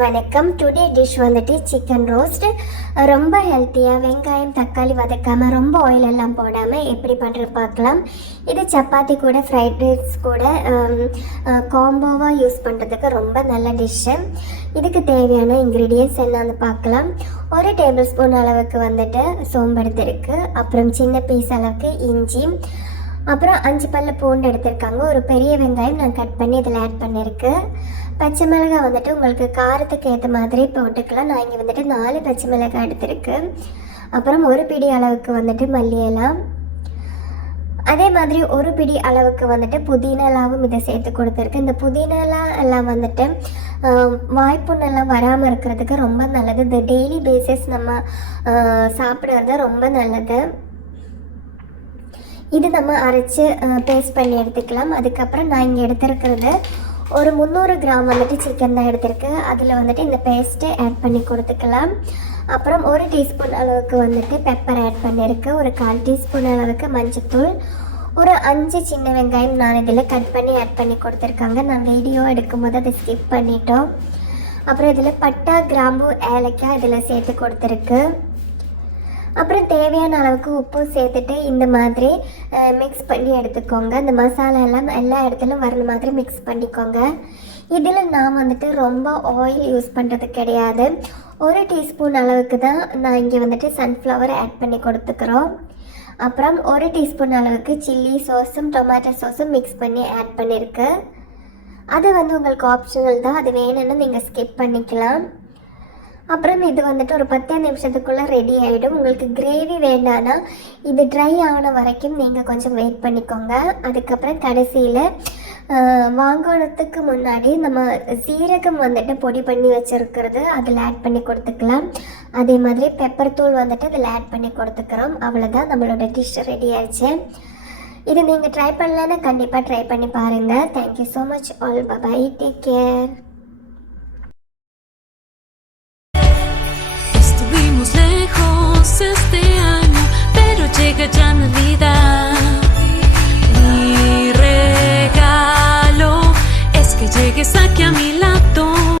வணக்கம். Today dish வந்துட்டு chicken roast. ரொம்ப ஹெல்த்தியாக வெங்காயம் தக்காளி வதக்காமல் ரொம்ப ஆயில் எல்லாம் போடாமல் எப்படி பண்ணுறது பார்க்கலாம். இது சப்பாத்தி கூட ஃப்ரைட் ரைஸ் கூட காம்போவாக யூஸ் பண்ணுறதுக்கு ரொம்ப நல்ல டிஷ்ஷு. இதுக்கு தேவையான இன்க்ரீடியன்ட்ஸ் என்னன்னு பார்க்கலாம். 1 டேபிள் ஸ்பூன் அளவுக்கு வந்துட்டு சோம்பு எடுத்திருக்கு. அப்புறம் சின்ன பீஸ் அளவுக்கு இஞ்சி, அப்புறம் 5 பல்லு பூண்டு எடுத்திருக்காங்க. ஒரு பெரிய வெங்காயம் நான் கட் பண்ணி இதில் ஆட் பண்ணியிருக்கு. பச்சை மிளகாய் வந்துட்டு உங்களுக்கு காரத்துக்கு ஏற்ற மாதிரி போட்டுக்கலாம். நான் இங்கே வந்துட்டு 4 பச்சை மிளகாய் எடுத்திருக்கு. அப்புறம் 1 பிடி அளவுக்கு வந்துட்டு மல்லி இலை, அதே மாதிரி 1 பிடி அளவுக்கு வந்துட்டு புதினாலாவும் இதை சேர்த்து கொடுத்துருக்கு. இந்த புதினாலாம் எல்லாம் வந்துட்டு வாய்ப்புண்ணெல்லாம் வராமல் இருக்கிறதுக்கு ரொம்ப நல்லது. இந்த டெய்லி பேசிஸ் நம்ம சாப்பிட்றது ரொம்ப நல்லது. இது நம்ம அரைச்சி பேஸ்ட் பண்ணி எடுத்துக்கலாம். அதுக்கப்புறம் நான் இங்கே எடுத்துருக்கிறது ஒரு 300 கிராம் வந்துட்டு சிக்கன் தான் எடுத்திருக்கு. அதில் வந்துட்டு இந்த பேஸ்ட்டை ஆட் பண்ணி கொடுத்துக்கலாம். அப்புறம் 1 டீஸ்பூன் அளவுக்கு வந்துட்டு பெப்பர் ஆட் பண்ணியிருக்கு. ஒரு 1/4 டீஸ்பூன் அளவுக்கு மஞ்சள்தூள், ஒரு 5 சின்ன வெங்காயம் நான் இதில் கட் பண்ணி ஆட் பண்ணி கொடுத்துருக்காங்க. நான் வீடியோ எடுக்கும்போது அதை ஸ்கிப் பண்ணிட்டோம். அப்புறம் இதில் பட்டை, கிராம்பு, ஏலக்காய் இதில் சேர்த்து கொடுத்துருக்கு. அப்புறம் தேவையான அளவுக்கு உப்பு சேர்த்துட்டு இந்த மாதிரி மிக்ஸ் பண்ணி எடுத்துக்கோங்க. இந்த மசாலா எல்லாம் எல்லா இடத்துலையும் வர்ற மாதிரி மிக்ஸ் பண்ணிக்கோங்க. இதில் நான் வந்துட்டு ரொம்ப ஆயில் யூஸ் பண்ணுறது கிடையாது. 1 டீஸ்பூன் அளவுக்கு தான் நான் இங்கே வந்துட்டு சன்ஃப்ளவர் ஆட் பண்ணி கொடுத்துக்கிறோம். அப்புறம் 1 டீஸ்பூன் அளவுக்கு சில்லி சாஸும் டொமேட்டோ சாஸும் மிக்ஸ் பண்ணி ஆட் பண்ணியிருக்கு. அது வந்து உங்களுக்கு ஆப்ஷனல் தான், அது வேணும்னு நீங்கள் ஸ்கிப் பண்ணிக்கலாம். அப்புறம் இது வந்துட்டு ஒரு 10 நிமிஷத்துக்குள்ளே ரெடி ஆகிடும். உங்களுக்கு கிரேவி வேண்டான்னா இது ட்ரை ஆன வரைக்கும் நீங்கள் கொஞ்சம் வெயிட் பண்ணிக்கோங்க. அதுக்கப்புறம் கடைசியில் வாங்கறதுக்கு முன்னாடி நம்ம சீரகம் வந்துட்டு பொடி பண்ணி வச்சுருக்கிறது அதில் ஆட் பண்ணி கொடுத்துக்கலாம். அதே மாதிரி பெப்பர் தூள் வந்துட்டு அதில் ஆட் பண்ணி கொடுத்துக்கிறோம். அவ்வளோதான், நம்மளோட டிஷ் ரெடி ஆயிடுச்சு. இது நீங்கள் ட்ரை பண்ணலன்னா கண்டிப்பாக ட்ரை பண்ணி பாருங்கள். Thank you so much all. Bye, take care.